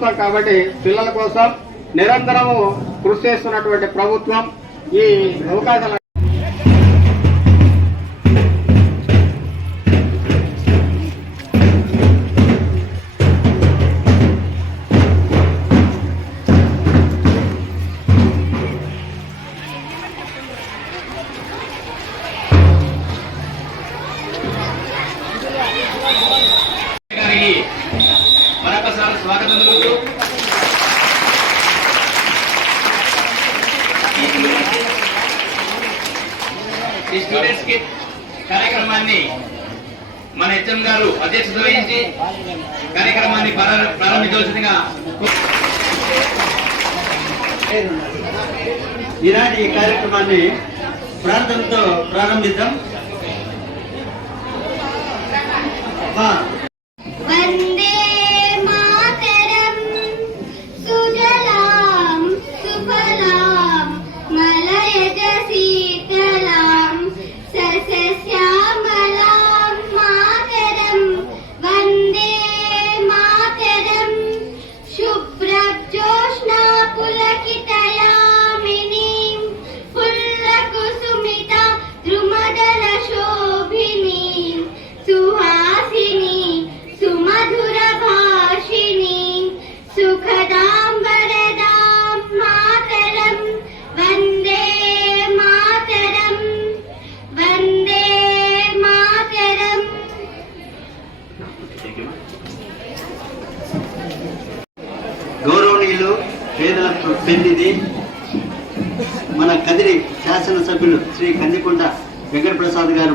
ప్రభుత్వం కాబట్టి పిల్లల కోసం నిరంతరము కృషి చేస్తున్నటువంటి ప్రభుత్వం ఈ అవకాశాలు ఈనాటి కార్యక్రమాన్ని ప్రార్థనతో ప్రారంభిద్దాం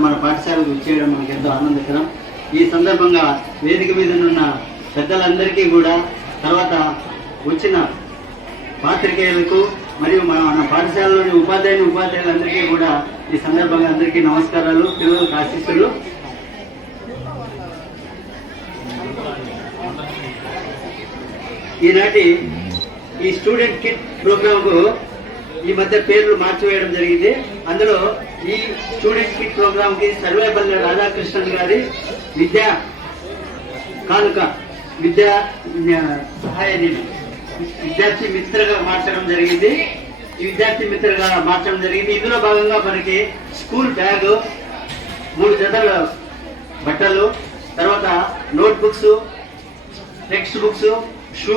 మన పాఠశాలకు వచ్చేయడం మనకు ఎంతో ఆనందకరం ఈ సందర్భంగా వేదిక మీద ఉన్న పెద్దలందరికీ కూడా తర్వాత వచ్చిన పాత్రికేయులకు మరియు మన మన పాఠశాలలోని ఉపాధ్యాయుని ఉపాధ్యాయులందరికీ కూడా ఈ సందర్భంగా అందరికీ నమస్కారాలు పిల్లలకు ఆశిస్తులు ఈనాటి ఈ స్టూడెంట్ కిట్ ప్రోగ్రాంకు ఈ మధ్య పేర్లు మార్చివేయడం జరిగింది అందులో ఈ స్టూడెంట్ కిట్ ప్రోగ్రామ్ కి సర్వేపల్లి రాధాకృష్ణన్ గారి విద్యా కానుక విద్యా సహాయ నిధి విద్యార్థి మిత్రగా మార్చడం జరిగింది విద్యార్థి మిత్రగా మార్చడం జరిగింది ఇందులో భాగంగా మనకి స్కూల్ బ్యాగ్ మూడు జతల బట్టలు తర్వాత notebooks textbooks shoe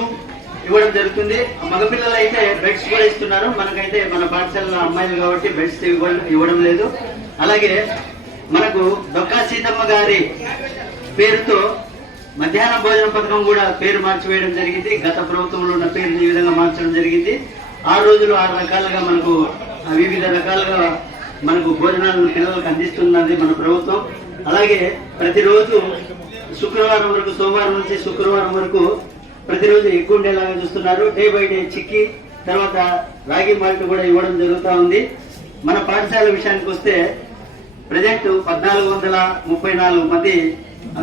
ఇవ్వడం జరుగుతుంది మగపిల్లలు అయితే బెడ్స్ కూడా ఇస్తున్నారు మనకైతే మన పాఠశాల అమ్మాయిలు కాబట్టి బెడ్స్ ఇవ్వడం లేదు అలాగే మనకు దొక్కా సీతమ్మ గారి పేరుతో మధ్యాహ్న భోజన పథకం కూడా పేరు మార్చివేయడం జరిగింది గత ప్రభుత్వంలో ఉన్న పేరుని ఈ విధంగా మార్చడం జరిగింది ఆ రోజులు ఆరు రకాలుగా మనకు వివిధ రకాలుగా మనకు భోజనాలను పిల్లలకు అందిస్తున్నది మన ప్రభుత్వం అలాగే ప్రతిరోజు శుక్రవారం వరకు సోమవారం నుంచి శుక్రవారం వరకు ప్రతిరోజు ఎక్కువ ఉండేలాగా చూస్తున్నారు డే బై డే చిక్కి తర్వాత రాగి మాల్ట్ కూడా ఇవ్వడం జరుగుతూ ఉంది మన పాఠశాల విషయానికి వస్తే ప్రజెంట్ పద్నాలుగు వందల ముప్పై నాలుగు మంది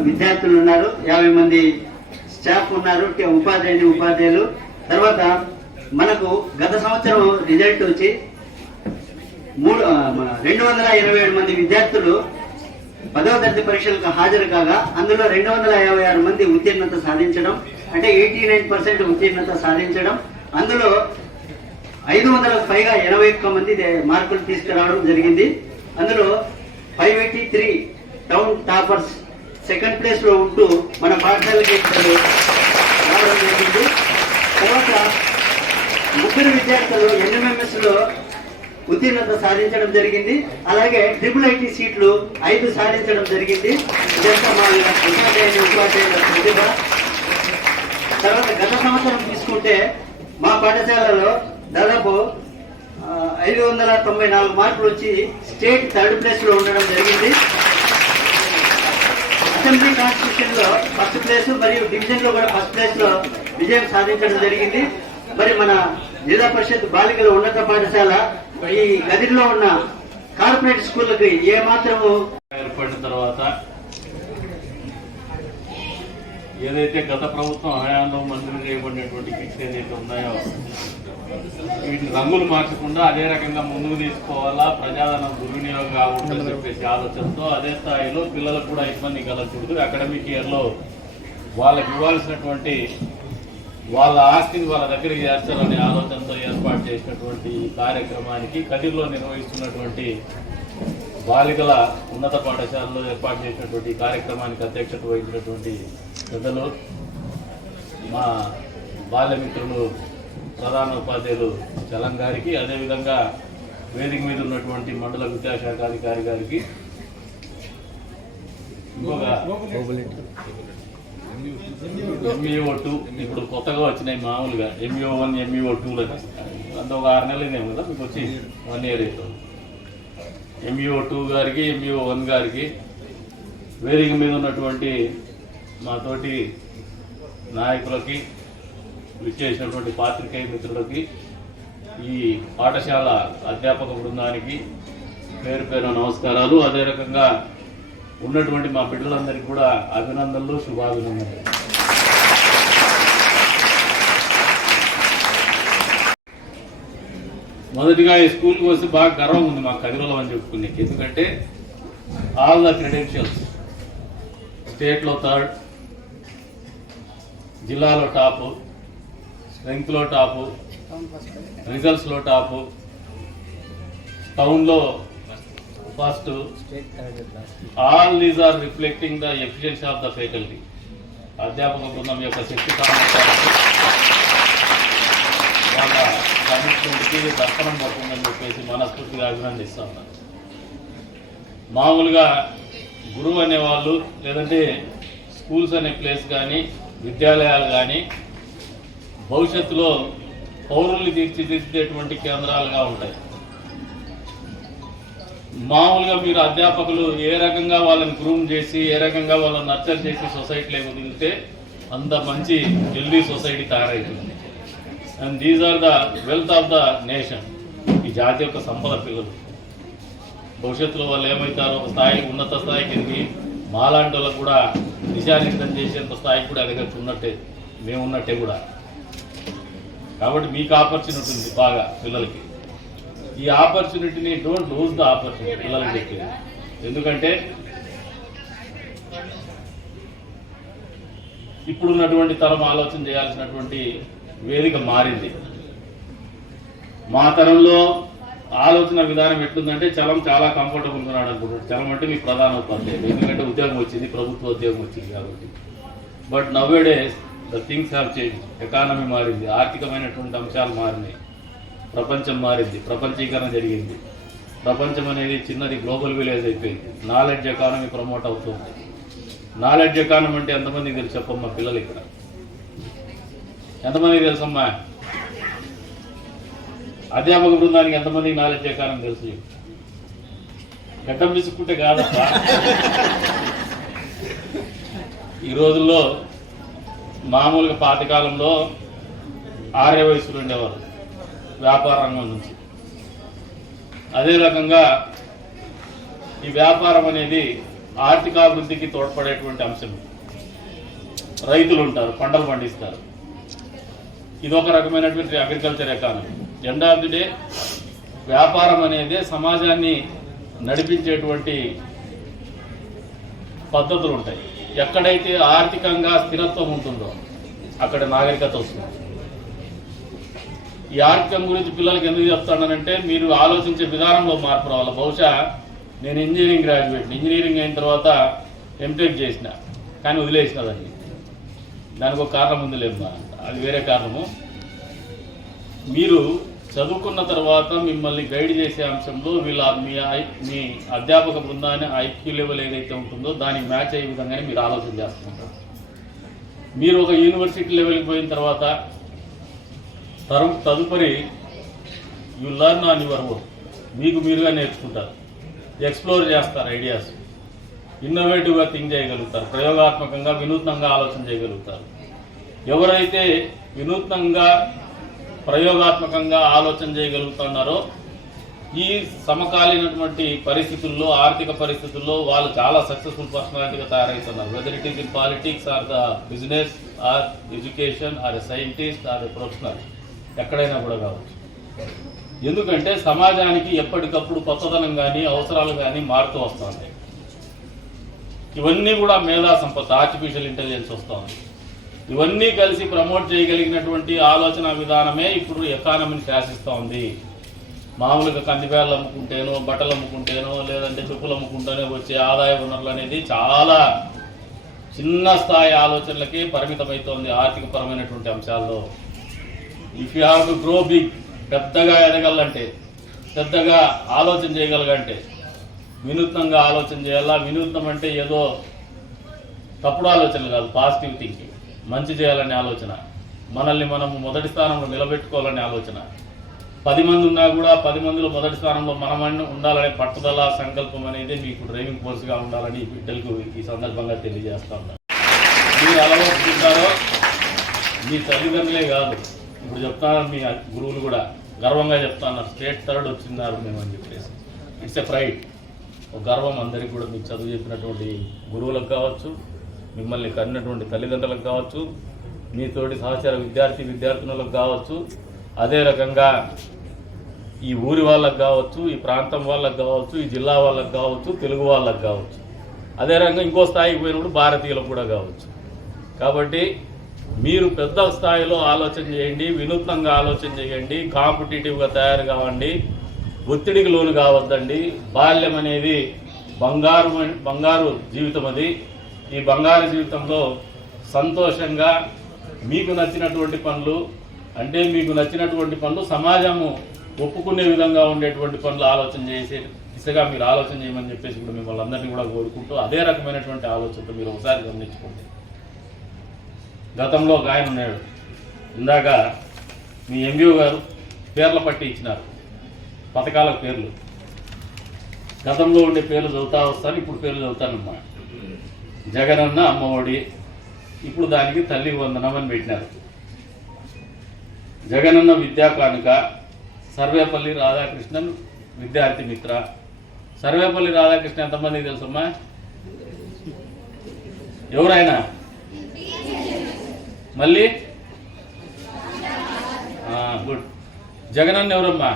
విద్యార్థులు ఉన్నారు యాభై మంది స్టాఫ్ ఉన్నారు ఉపాధ్యాయుని ఉపాధ్యాయులు తర్వాత మనకు గత సంవత్సరం రిజల్ట్ వచ్చి మూడు రెండు వందల ఇరవై ఏడు మంది విద్యార్థులు పదవ తరగతి పరీక్షలకు హాజరు కాగా అందులో రెండు వందల యాభై ఆరు మంది ఉత్తీర్ణత సాధించడం అంటే ఎయిటీ నైన్ పర్సెంట్ ఉత్తీర్ణత సాధించడం అందులో ఐదు వందలకు పైగా ఎనభై ఒక్క మంది మార్కులు తీసుకురావడం జరిగింది అందులో five eighty three town toppers second ప్లేస్లో ఉంటూ మన పాఠశాలకి జరిగింది తర్వాత ముగ్గురు విద్యార్థులు ఎన్ఎంఎంఎస్లో ఉత్తీర్ణత సాధించడం జరిగింది అలాగే ట్రిపుల్ ఐటీ సీట్లు ఐదు సాధించడం జరిగింది ఇదంతా మా ఉపాధ్యాయుల ప్రతిభ తర్వాత గత సంవత్సరం తీసుకుంటే మా పాఠశాలలో దాదాపు ఐదు వందల తొంభై నాలుగు మార్కులు వచ్చి స్టేట్ థర్డ్ ప్లేస్లో ఉండడం జరిగింది అసెంబ్లీ కాన్స్టిట్యూషన్ లో ఫస్ట్ ప్లేస్ మరియు డివిజన్ లో కూడా ఫస్ట్ ప్లేస్ లో విజయం సాధించడం జరిగింది మరి మన జిల్లా పరిషత్ బాలికల ఉన్నత పాఠశాల ఈ గదిలో ఉన్న కార్పొరేట్ స్కూళ్ళకి ఏ మాత్రము ఏర్పడిన తర్వాత ఏదైతే గత ప్రభుత్వం హయాంలో మంజూరు చేయబడినటువంటి ఫిక్స్ ఏదైతే ఉన్నాయో వీటిని రంగులు మార్చకుండా అదే రకంగా ముందుకు తీసుకోవాలా ప్రజాదనం దుర్వినియోగం కాకూడదని చెప్పేసి ఆలోచనతో అదే స్థాయిలో పిల్లలకు కూడా ఇబ్బంది కలగకూడదు అకాడమిక్ ఇయర్లో వాళ్ళకి ఇవ్వాల్సినటువంటి వాళ్ళ ఆస్తిని వాళ్ళ దగ్గరికి చేస్తారనే ఆలోచనతో ఏర్పాటు చేసినటువంటి కార్యక్రమానికి కదిర్లో నిర్వహిస్తున్నటువంటి బాలికల ఉన్నత పాఠశాలలో ఏర్పాటు చేసినటువంటి కార్యక్రమానికి అధ్యక్షత వహించినటువంటి పెద్దలు మా బాల్యమిత్రులు ప్రధాన ఉపాధ్యాయులు చలం గారికి అదేవిధంగా వేదిక మీద ఉన్నటువంటి మండల విద్యాశాఖ అధికారి గారికి ఎంఈఓ టూ e ఇప్పుడు కొత్తగా వచ్చినాయి మామూలుగా ఎంఈఓ వన్ ఎంఈఓ టూ అంత ఒక ఆరు నెలలు కదా మీకు వచ్చి వన్ ఇయర్ అవుతుంది ఎంఈఓ టూ గారికి ఎంఈఓ వన్ e గారికి వేదిక మీద ఉన్నటువంటి మాతోటి నాయకులకి విచ్చేసినటువంటి పాత్రికేయ మిత్రులకి ఈ పాఠశాల అధ్యాపక బృందానికి పేరు పేరు నమస్కారాలు అదే రకంగా ఉన్నటువంటి మా బిడ్డలందరికీ కూడా అభినందనలు శుభాభినందనలు మొదటిగా ఈ స్కూల్కి వస్తే బాగా గర్వం ఉంది మా కదిలో అని చెప్పుకుంది ఎందుకంటే ఆల్ ద క్రెడెన్షియల్స్ స్టేట్లో థర్డ్ జిల్లాలో టాపు స్ట్రెంగ్త్లో టాపు రిజల్ట్స్లో టాపు టౌన్లో first all these are reflecting the efficiency of the faculty అధ్యాపక బృందం యొక్క శక్తి దర్శనం పడుతుందని చెప్పేసి మనస్ఫూర్తిగా అభినందిస్తా ఉన్నాను మామూలుగా గురువు అనేవాళ్ళు లేదంటే స్కూల్స్ అనే ప్లేస్ కానీ విద్యాలయాలు కానీ భవిష్యత్తులో పౌరుల్ని తీర్చిదిద్దేటువంటి కేంద్రాలుగా ఉంటాయి మామూలుగా మీరు అధ్యాపకులు ఏ రకంగా వాళ్ళని గ్రూమ్ చేసి ఏ రకంగా వాళ్ళని నర్చర్ చేసి సొసైటీలో వదిలితే అంత మంచి healthy society తయారైతుంది and these are the wealth of the nation ఈ జాతి యొక్క సంపద పిల్లలు భవిష్యత్తులో వాళ్ళు ఏమవుతారు ఒక స్థాయికి ఉన్నత స్థాయికి ఎదిగి మాలాంటి వాళ్ళకు కూడా దిశానిర్దం చేసేంత స్థాయికి కూడా అడగచ్చు ఉన్నట్టే మేమున్నట్టే కూడా కాబట్టి మీకు ఆపర్చునిటీ ఉంది బాగా పిల్లలకి ఈ ఆపర్చునిటీని డోంట్ లూజ్ ద ఆపర్చునిటీ పిల్లలకి చెప్పేది ఎందుకంటే ఇప్పుడున్నటువంటి తరం ఆలోచన చేయాల్సినటువంటి వేదిక మారింది మా తరంలో ఆలోచన విధానం ఎట్లుందంటే చలం చాలా కంఫర్టబుల్ ఉన్నాడు అనుకుంటాడు చలం అంటే మీ ప్రధాన ఉపాధ్యాయులు ఎందుకంటే ఉద్యోగం వచ్చింది ప్రభుత్వ ఉద్యోగం వచ్చింది కాబట్టి but nowadays the things have change economy మారింది ఆర్థికమైనటువంటి అంశాలు మారినాయి ప్రపంచం మారింది ప్రపంచీకరణ జరిగింది ప్రపంచం అనేది చిన్నది గ్లోబల్ విలేజ్ అయిపోయింది నాలెడ్జ్ ఎకానమీ ప్రమోట్ అవుతుంది నాలెడ్జ్ ఎకానమీ అంటే ఎంతమంది తెలుసు చెప్పమ్మా పిల్లలు ఇక్కడ ఎంతమందికి తెలుసమ్మా అధ్యాపక బృందానికి ఎంతమందికి నాలెడ్జ్ ఎక్కారం తెలుసు గడ్డం విసుక్కుంటే కాదు ఈ రోజుల్లో మామూలుగా పాతకాలంలో ఆర్య వయసులు ఉండేవారు వ్యాపార రంగం నుంచి అదే రకంగా ఈ వ్యాపారం అనేది ఆర్థికాభివృద్ధికి తోడ్పడేటువంటి అంశం రైతులు ఉంటారు పంటలు పండిస్తారు ఇది ఒక రకమైనటువంటి అగ్రికల్చర్ ఎకానమీ ఎండ్ డే వ్యాపారం అనేది సమాజాన్ని నడిపించేటువంటి పద్ధతులు ఉంటాయి ఎక్కడైతే ఆర్థికంగా స్థిరత్వం ఉంటుందో అక్కడ నాగరికత వస్తుంది ఈ ఆర్థికం గురించి పిల్లలకి ఎందుకు చెప్తానంటే మీరు ఆలోచించే విధానంలో మార్పు రావాలి బహుశా నేను ఇంజనీరింగ్ గ్రాడ్యుయేట్ ఇంజనీరింగ్ అయిన తర్వాత ఎంటెక్ చేసిన కానీ వదిలేసిన దాన్ని దానికి ఒక కారణం ఉంది లేదు అది వేరే కారణము మీరు చదువుకున్న తర్వాత మిమ్మల్ని గైడ్ చేసే అంశంలో వీళ్ళ మీ మీ అధ్యాపక బృందాన్ని ఐక్యూ లెవెల్ ఏదైతే ఉంటుందో దానికి మ్యాచ్ అయ్యే విధంగానే మీరు ఆలోచన చేస్తుంటారు మీరు ఒక యూనివర్సిటీ లెవెల్కి పోయిన తర్వాత తరం తదుపరి you learn on your own మీకు మీరుగా నేర్చుకుంటారు ఎక్స్ప్లోర్ చేస్తారు ఐడియాస్ ఇన్నోవేటివ్గా థింక్ చేయగలుగుతారు ప్రయోగాత్మకంగా వినూత్నంగా ఆలోచన చేయగలుగుతారు ఎవరైతే వినూత్నంగా ప్రయోగాత్మకంగా ఆలోచన చేయగలుగుతున్నారో ఈ సమకాలీనటువంటి పరిస్థితుల్లో ఆర్థిక పరిస్థితుల్లో వాళ్ళు చాలా సక్సెస్ఫుల్ పర్సనాలిటీగా తయారవుతున్నారు whether it is in politics or the business or education or a scientist or a professional ఎక్కడైనా కూడా కావచ్చు ఎందుకంటే సమాజానికి ఎప్పటికప్పుడు కొత్తదనం కానీ అవసరాలు కానీ మారుతూ వస్తుంది ఇవన్నీ కూడా మేధా సంపద ఆర్టిఫిషియల్ ఇంటెలిజెన్స్ వస్తుంది ఇవన్నీ కలిసి ప్రమోట్ చేయగలిగినటువంటి ఆలోచన విధానమే ఇప్పుడు ఎకానమీని శాసిస్తూ ఉంది మామూలుగా కందిపేళ్ళు అమ్ముకుంటేనో బట్టలు అమ్ముకుంటేనో లేదంటే చెప్పులు అమ్ముకుంటేనే వచ్చే ఆదాయ వనరులు అనేది చాలా చిన్న స్థాయి ఆలోచనలకే పరిమితమవుతోంది ఆర్థికపరమైనటువంటి అంశాల్లో if you have to grow big పెద్దగా ఎదగలంటే పెద్దగా ఆలోచన చేయగలగంటే వినూత్నంగా ఆలోచన చేయాలా వినూత్నం అంటే ఏదో తప్పుడు ఆలోచనలు కాదు పాజిటివ్ థింకింగ్ మంచి చేయాలనే ఆలోచన మనల్ని మనము మొదటి స్థానంలో నిలబెట్టుకోవాలనే ఆలోచన పది మంది ఉన్నా కూడా పది మందిలో మొదటి స్థానంలో మనమని ఉండాలనే పట్టుదల సంకల్పం అనేది మీకు డ్రైవింగ్ ఫోర్స్గా ఉండాలని బిడ్డలకు ఈ సందర్భంగా తెలియజేస్తా ఉన్నారు మీరు అలవర్చుకుంటారో మీ తల్లిదండ్రులే కాదు ఇప్పుడు చెప్తాను మీ గురువులు కూడా గర్వంగా చెప్తాను స్టేట్ థర్డ్ వచ్చిందారు మేము అని చెప్పేసి ఇట్స్ ఎ ప్రైడ్ గర్వం అందరికీ కూడా మీకు చదువు చెప్పినటువంటి గురువులకు కావచ్చు మిమ్మల్ని కన్నటువంటి తల్లిదండ్రులకు కావచ్చు మీతోటి సహచర విద్యార్థి విద్యార్థినులకు కావచ్చు అదే రకంగా ఈ ఊరి వాళ్ళకు కావచ్చు ఈ ప్రాంతం వాళ్ళకు కావచ్చు ఈ జిల్లా వాళ్ళకు కావచ్చు తెలుగు వాళ్ళకు కావచ్చు అదే రకంగా ఇంకో స్థాయికి పోయినప్పుడు భారతీయులకు కూడా కావచ్చు కాబట్టి మీరు పెద్ద స్థాయిలో ఆలోచన చేయండి వినూత్నంగా ఆలోచన చేయండి కాంపిటేటివ్గా తయారు కావండి ఒత్తిడికి లోను కావద్దండి బాల్యం అనేది బంగారు బంగారు జీవితం అది ఈ బంగారు జీవితంలో సంతోషంగా మీకు నచ్చినటువంటి పనులు అంటే మీకు నచ్చినటువంటి పనులు సమాజము ఒప్పుకునే విధంగా ఉండేటువంటి పనులు ఆలోచన చేసే దిశగా మీరు ఆలోచన చేయమని చెప్పేసి కూడా మిమ్మల్ని అందరినీ కూడా కోరుకుంటూ అదే రకమైనటువంటి ఆలోచనతో మీరు ఒకసారి గమనించుకోండి గతంలో గాయన ఉన్నాడు ఇందాక మీ ఎంబీఓ గారు పేర్ల పట్టి ఇచ్చినారు పథకాల పేర్లు గతంలో ఉండే పేర్లు చదువుతా వస్తాను ఇప్పుడు పేర్లు చదువుతానమ్మా జగనన్న అమ్మఒడి ఇప్పుడు దానికి తల్లి వందనం అని పెట్టినారు జగనన్న విద్యా కానుక సర్వేపల్లి రాధాకృష్ణన్ విద్యార్థి మిత్ర సర్వేపల్లి రాధాకృష్ణ ఎంతమంది తెలుసమ్మా ఎవరైనా మళ్ళీ గుడ్ జగనన్న ఎవరమ్మా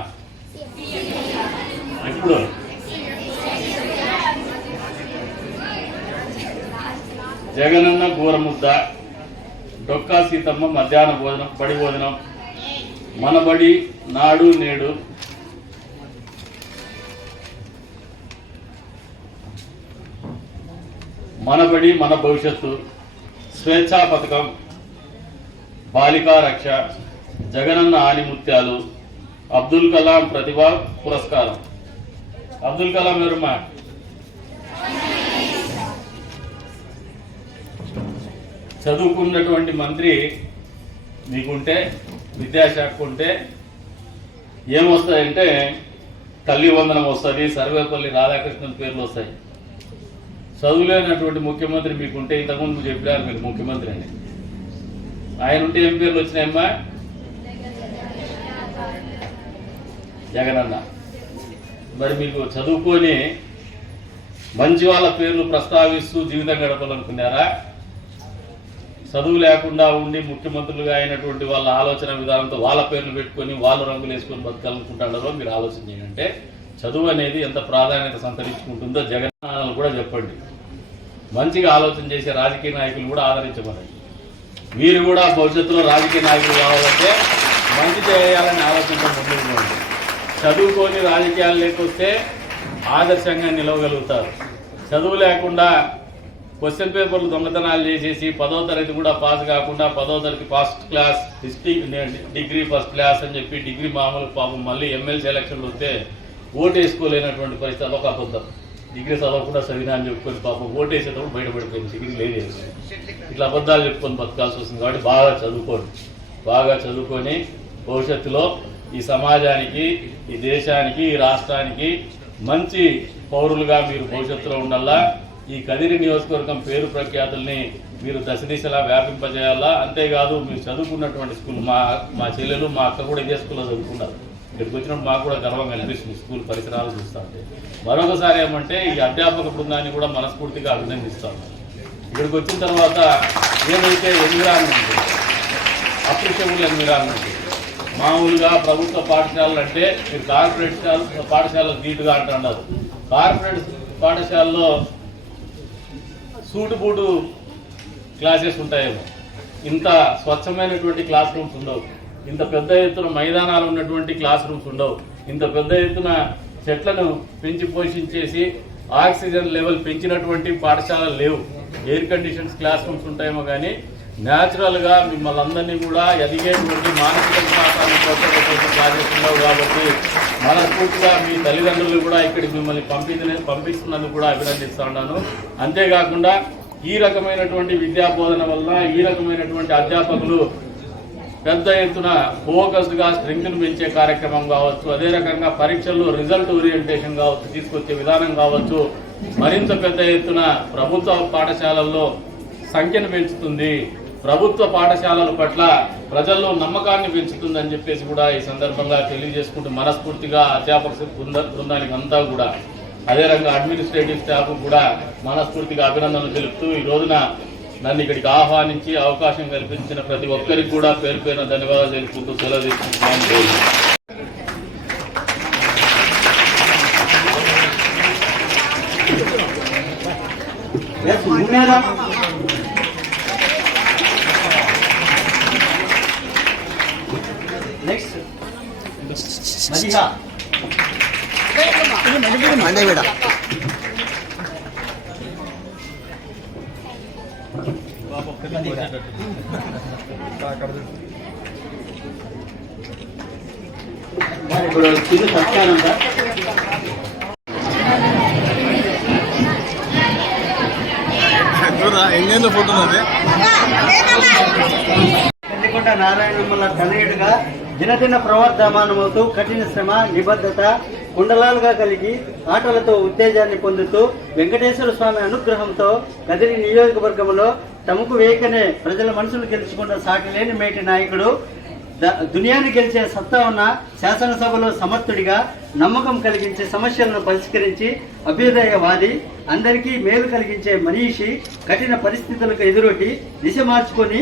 ఎప్పుడు జగనన్న గోరముద్ద డొక్కా సీతమ్మ మధ్యాహ్న భోజనం బడి భోజనం మనబడి నాడు నేడు మనబడి మన భవిష్యత్తు స్వేచ్ఛా పథకం బాలికా రక్ష జగనన్న ఆలిముత్యాలు అబ్దుల్ కలాం ప్రతిభా పురస్కారం అబ్దుల్ కలాం ఎవరు మా చదువుకున్నటువంటి మంత్రి మీకుంటే విద్యాశాఖ ఉంటే ఏమొస్తాయంటే తల్లి వందనం వస్తుంది సర్వేపల్లి రాధాకృష్ణన్ పేర్లు వస్తాయి చదువులేనటువంటి ముఖ్యమంత్రి మీకుంటే ఇంతకుముందు చెప్పారు మీరు ముఖ్యమంత్రి అని ఆయన ఉంటే ఏం పేర్లు వచ్చినాయమ్మా జగనన్న మరి మీకు చదువుకొని మంచి వాళ్ళ పేర్లు ప్రస్తావిస్తూ జీవితం గడపాలనుకున్నారా చదువు లేకుండా ఉండి ముఖ్యమంత్రులుగా అయినటువంటి వాళ్ళ ఆలోచన విధానంతో వాళ్ళ పేర్లు పెట్టుకొని వాళ్ళ రంగులు వేసుకొని బతకాలనుకుంటాడో మీరు ఆలోచన చేయండి చదువు అనేది ఎంత ప్రాధాన్యత సంతరించుకుంటుందో జగన్ కూడా చెప్పండి మంచిగా ఆలోచన చేసే రాజకీయ నాయకులు కూడా ఆదరించమని మీరు కూడా భవిష్యత్తులో రాజకీయ నాయకులు కావాలంటే మంచి చేయాలని ఆలోచనతో చదువుకొని రాజకీయాలు లేకపోతే ఆదర్శంగా నిలవగలుగుతారు చదువు లేకుండా క్వశ్చన్ పేపర్లు దొంగతనాలు చేసేసి పదో తరగతి కూడా పాస్ కాకుండా పదో తరగతి first class district degree first class అని చెప్పి డిగ్రీ మామూలు పాపం మళ్ళీ ఎమ్మెల్సీ ఎలక్షన్లు వస్తే ఓటు వేసుకోలేనటువంటి పరిస్థితి అదొక అబద్ధం డిగ్రీ చదవకుండా చదివినా అని చెప్పుకొని పాపం ఓటు వేసేటప్పుడు బయటపడిపోయింది డిగ్రీ లేదు ఇట్లా అబద్ధాలు చెప్పుకొని బతకాల్సి వస్తుంది కాబట్టి బాగా చదువుకోండి బాగా చదువుకొని భవిష్యత్తులో ఈ సమాజానికి ఈ దేశానికి ఈ రాష్ట్రానికి మంచి పౌరులుగా మీరు భవిష్యత్తులో ఉండాలా ఈ కదిరి నియోజకవర్గం పేరు ప్రఖ్యాతుల్ని మీరు దశ దిశలా వ్యాపింపజేయాలా అంతేకాదు మీరు చదువుకున్నటువంటి స్కూల్ మా మా చెల్లెలు మా అక్క కూడా ఇదే స్కూల్లో చదువుకున్నారు ఇక్కడికి వచ్చినప్పుడు మాకు కూడా గర్వంగా అనిపిస్తుంది స్కూల్ పరిసరాలు ఉంటే మరొకసారి ఏమంటే ఈ అధ్యాపక బృందాన్ని కూడా మనస్ఫూర్తిగా అభినందిస్తాను ఇక్కడికి వచ్చిన తర్వాత ఏదైతే ఎన్విరాన్మెంట్ అప్రిషియబుల్ ఎన్విరాన్మెంట్ మామూలుగా ప్రభుత్వ పాఠశాలలు అంటే మీరు కార్పొరేట్ పాఠశాల నీట్గా అంటున్నారు కార్పొరేట్ పాఠశాలలో సూటు బూటు క్లాసెస్ ఉంటాయేమో ఇంత స్వచ్ఛమైనటువంటి క్లాస్ రూమ్స్ ఉండవు ఇంత పెద్ద ఎత్తున మైదానాలు ఉన్నటువంటి క్లాస్ రూమ్స్ ఉండవు ఇంత పెద్ద ఎత్తున చెట్లను పెంచి పోషించేసి ఆక్సిజన్ లెవెల్ పెంచినటువంటి పాఠశాలలు లేవు ఎయిర్ కండిషన్స్ క్లాస్ రూమ్స్ ఉంటాయేమో కానీ న్యాచురల్గా మిమ్మల్ని అందరినీ కూడా ఎదిగేటువంటి మానసిక వికాసాన్ని కోసం కార్యక్రమం కాబట్టి మనస్ఫూర్తిగా మీ తల్లిదండ్రులు కూడా ఇక్కడికి మిమ్మల్ని పంపి పంపిస్తున్నందుకు కూడా అభినందిస్తా ఉన్నాను అంతేకాకుండా ఈ రకమైనటువంటి విద్యా బోధన వలన ఈ రకమైనటువంటి అధ్యాపకులు పెద్ద ఎత్తున ఫోకస్డ్గా స్ట్రెంగ్త్ను పెంచే కార్యక్రమం కావచ్చు అదే రకంగా పరీక్షల్లో రిజల్ట్ ఓరియంటేషన్ కావచ్చు తీసుకొచ్చే విధానం కావచ్చు మరింత పెద్ద ఎత్తున ప్రభుత్వ పాఠశాలల్లో సంఖ్యను పెంచుతుంది ప్రభుత్వ పాఠశాలల పట్ల ప్రజల్లో నమ్మకాన్ని పెంచుతుందని చెప్పేసి కూడా ఈ సందర్భంగా తెలియజేసుకుంటూ మనస్ఫూర్తిగా అధ్యాపక బృంద బృందానికి అంతా కూడా అదే రకంగా అడ్మినిస్ట్రేటివ్ స్టాఫ్ కూడా మనస్ఫూర్తిగా అభినందనలు తెలుపుతూ ఈ రోజున నన్ను ఇక్కడికి ఆహ్వానించి అవకాశం కల్పించిన ప్రతి ఒక్కరికి కూడా పేరు పేరున ధన్యవాదాలు తెలుపుకుంటూ సెలవు మదిహా ఇప్పుడు చిన్న సత్కారం సార్ ఎన్నెందో ఫోటో ఉన్నది కందికొండ నారాయణమ్మల తనయుడుగా దినదిన ప్రవర్ధమానమవుతూ కఠిన శ్రమ నిబద్ధత కుండలాలుగా కలిగి ఆటలతో ఉత్తేజాన్ని పొందుతూ వెంకటేశ్వర స్వామి అనుగ్రహంతో కదిరి నియోజకవర్గంలో తమకు వేకనే ప్రజల మనసులు గెలుచుకున్న సాటి లేని మేటి నాయకుడు దునియాన్ని గెలిచే సత్తా ఉన్న శాసనసభలో సమర్థుడిగా నమ్మకం కలిగించే సమస్యలను పరిష్కరించి అభ్యుదయవాది అందరికీ మేలు కలిగించే మనీషి కఠిన పరిస్థితులకు ఎదురొట్టి దిశ మార్చుకొని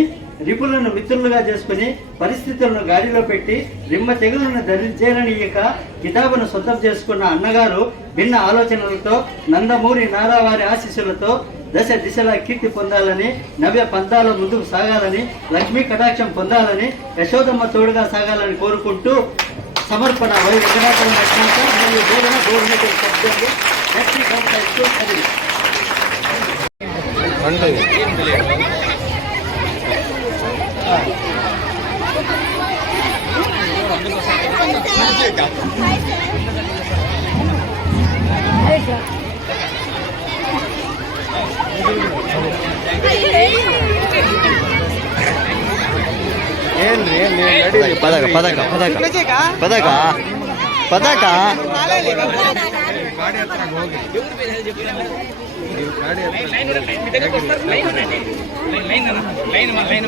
రిపులను మిత్రులుగా చేసుకుని పరిస్థితులను గాడిలో పెట్టి రిమ్మ తెగులను ధరించేరనియక కితాబును సొంతం చేసుకున్న అన్నగారు భిన్న ఆలోచనలతో నందమూరి నారావారి ఆశీస్సులతో దశ దిశలా కీర్తి పొందాలని నవ్య పంతాల ముందుకు సాగాలని లక్ష్మీ కటాక్షం పొందాలని యశోదమ్మ తోడుగా సాగాలని కోరుకుంటూ సమర్పణ మరియు పదక పదక పదక పదక పదక లైన్ లైన్